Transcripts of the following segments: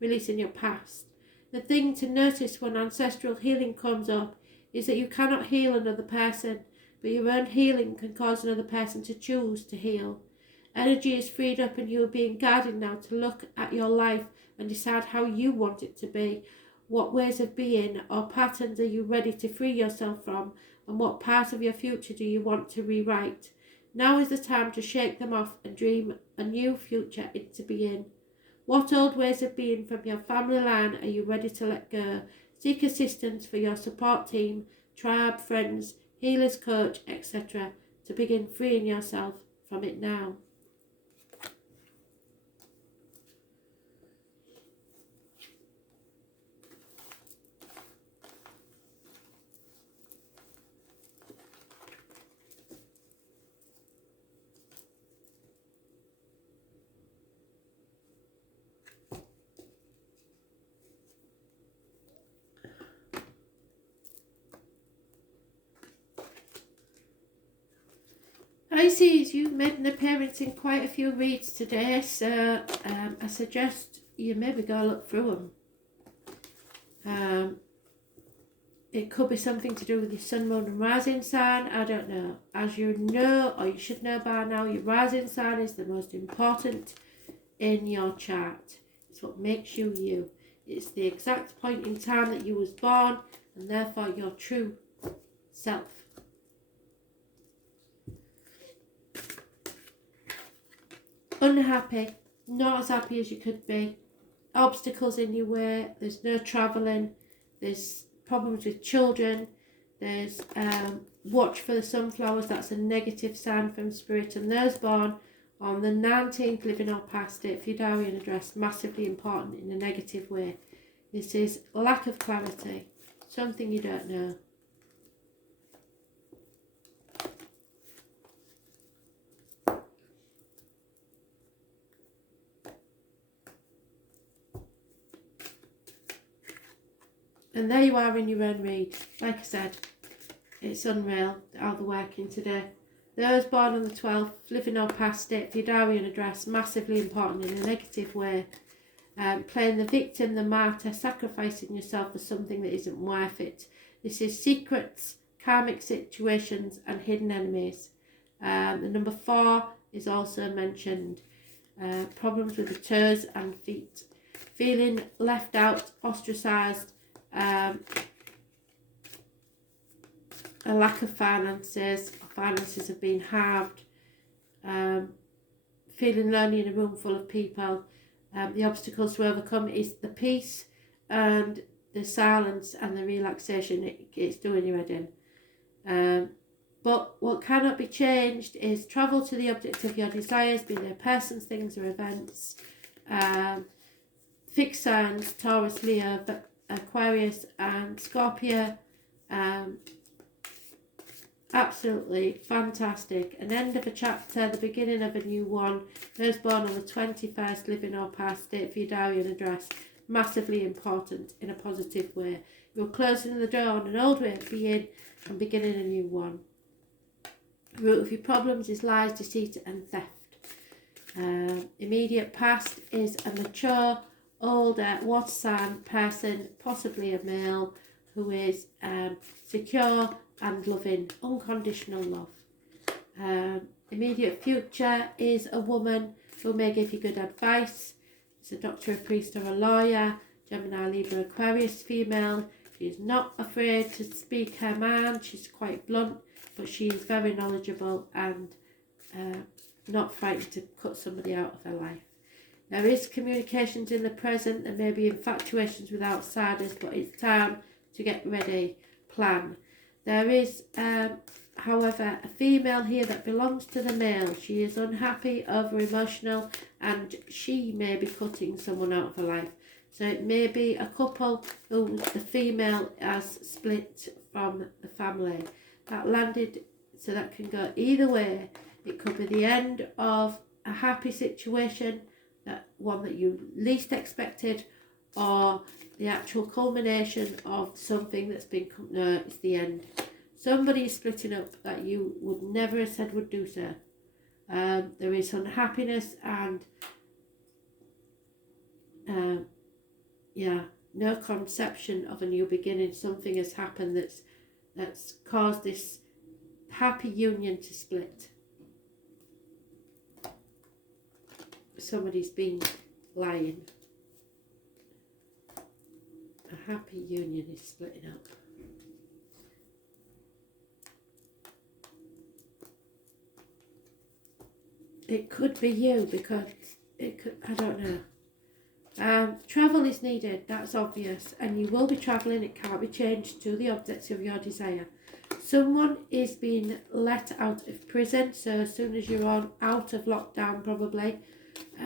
releasing your past. The thing to notice when ancestral healing comes up is that you cannot heal another person, but your own healing can cause another person to choose to heal. Energy is freed up and you are being guided now to look at your life and decide how you want it to be. What ways of being or patterns are you ready to free yourself from, and what part of your future do you want to rewrite? Now is the time to shake them off and dream a new future into being. What old ways of being from your family line are you ready to let go? Seek assistance for your support team, tribe, friends, healers, coach, etc. to begin freeing yourself from it now. Pisces, you've made an appearance in quite a few reads today, so I suggest you maybe go look through them. It could be something to do with your sun, moon and rising sign, I don't know. As you know, or you should know by now, your rising sign is the most important in your chart. It's what makes you you. It's the exact point in time that you was born, and therefore your true self. Unhappy, not as happy as you could be, obstacles in your way, there's no travelling, there's problems with children, there's watch for the sunflowers, that's a negative sign from spirit, and those born on the 19th, living or past it, Fidarian address, massively important in a negative way. This is lack of clarity, something you don't know. And there you are in your own read. Like I said, it's unreal how they're working today. Those born on the 12th, living or past it, Fidarian address, massively important in a negative way. Playing the victim, the martyr, sacrificing yourself for something that isn't worth it. This is secrets, karmic situations and hidden enemies. The number 4 is also mentioned. Problems with the toes and feet. Feeling left out, ostracised. A lack of finances have been halved, feeling lonely in a room full of people. The obstacles to overcome is the peace and the silence and the relaxation it's doing you head in. But what cannot be changed is travel to the object of your desires, be they persons, things or events. Fixed signs, Taurus, Leo, Aquarius and Scorpio. Absolutely fantastic. An end of a chapter, the beginning of a new one. Those born on the 21st, living or past it, Fidarian address, massively important in a positive way. You're closing the door on an old way of being and beginning a new one. The root of your problems is lies, deceit and theft. Immediate past is a mature, older water sign person, possibly a male, who is secure and loving, unconditional love. Immediate future is a woman who may give you good advice. It's a doctor, a priest or a lawyer. Gemini, Libra, Aquarius female. She is not afraid to speak her mind. She's quite blunt, but she is very knowledgeable and not frightened to cut somebody out of her life. There is communications in the present. There may be infatuations with outsiders, but it's time to get ready, plan. There is, however, a female here that belongs to the male. She is unhappy, over emotional, and she may be cutting someone out of her life. So it may be a couple who the female has split from the family. That landed, so that can go either way. It could be the end of a happy situation, that one that you least expected, or the actual culmination of something that's been, no, it's the end. Somebody is splitting up that you would never have said would do so. There is unhappiness and yeah, no conception of a new beginning. Something has happened that's caused this happy union to split. Somebody's been lying. A happy union is splitting up. It could be you, because it could, I don't know. Travel is needed, that's obvious, and you will be travelling. It can't be changed to the objects of your desire. Someone is being let out of prison, so as soon as you're out of lockdown, probably,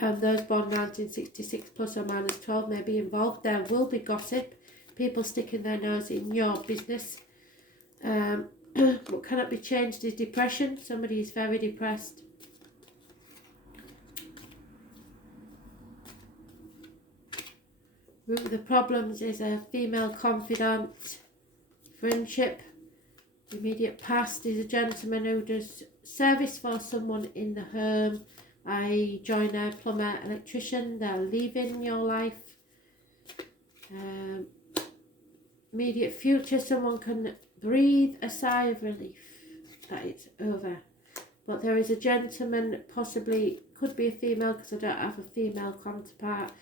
those born 1966 plus or minus 12 may be involved. There will be gossip, people sticking their nose in your business. What cannot be changed is depression. Somebody is very depressed. Root of the problems is a female confidant. Friendship. The immediate past is a gentleman who does service for someone in the home, i.e. joiner, plumber, electrician. They're leaving your life. Immediate future, someone can breathe a sigh of relief that it's over. But there is a gentleman, possibly, could be a female because I don't have a female counterpart,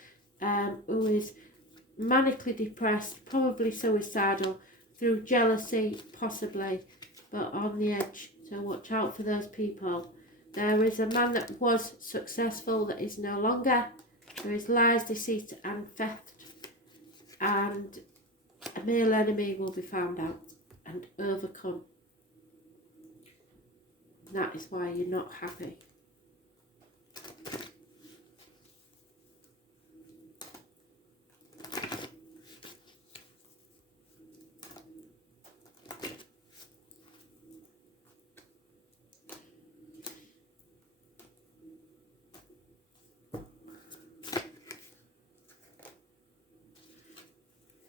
who is manically depressed, probably suicidal, through jealousy, possibly, but on the edge. So watch out for those people. There is a man that was successful that is no longer. There is lies, deceit and theft. And a male enemy will be found out and overcome. That is why you're not happy.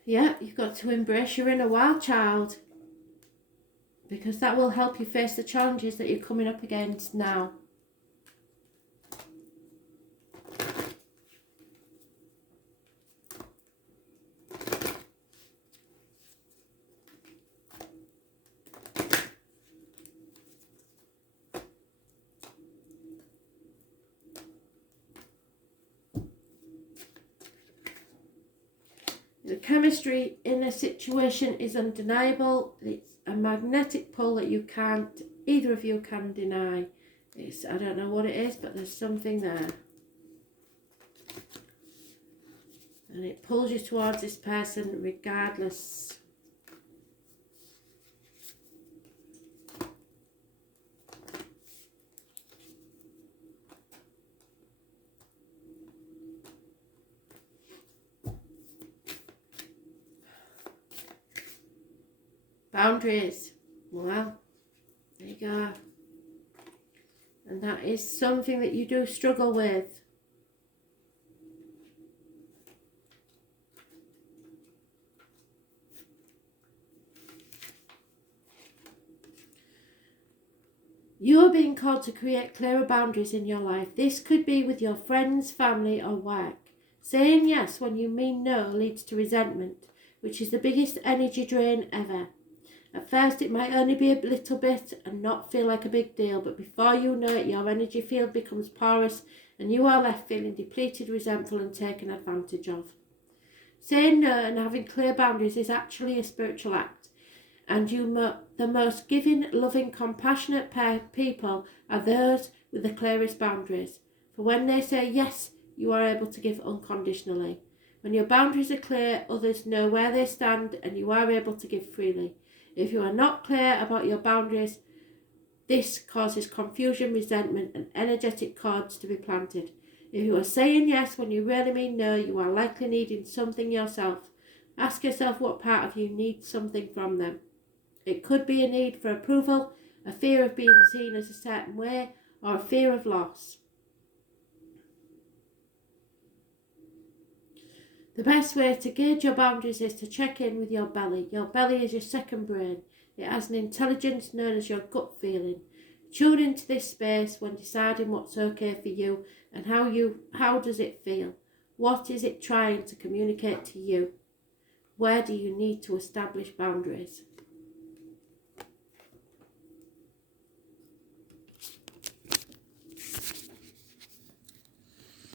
Yeah, you've got to embrace your inner wild child, because that will help you face the challenges that you're coming up against now. The chemistry in a situation is undeniable. It's a magnetic pull that you can't, either of you can deny. I don't know what it is, but there's something there. And it pulls you towards this person regardless. Boundaries. Well, there you go. And that is something that you do struggle with. You are being called to create clearer boundaries in your life. This could be with your friends, family or work. Saying yes when you mean no leads to resentment, which is the biggest energy drain ever. At first it might only be a little bit and not feel like a big deal, but before you know it, your energy field becomes porous and you are left feeling depleted, resentful and taken advantage of. Saying no and having clear boundaries is actually a spiritual act, and the most giving, loving, compassionate people are those with the clearest boundaries. For when they say yes, you are able to give unconditionally. When your boundaries are clear, others know where they stand and you are able to give freely. If you are not clear about your boundaries, this causes confusion, resentment and energetic cords to be planted. If you are saying yes when you really mean no, you are likely needing something yourself. Ask yourself what part of you needs something from them. It could be a need for approval, a fear of being seen as a certain way, or a fear of loss. The best way to gauge your boundaries is to check in with your belly. Your belly is your second brain. It has an intelligence known as your gut feeling. Tune into this space when deciding what's okay for you and how does it feel. What is it trying to communicate to you? Where do you need to establish boundaries?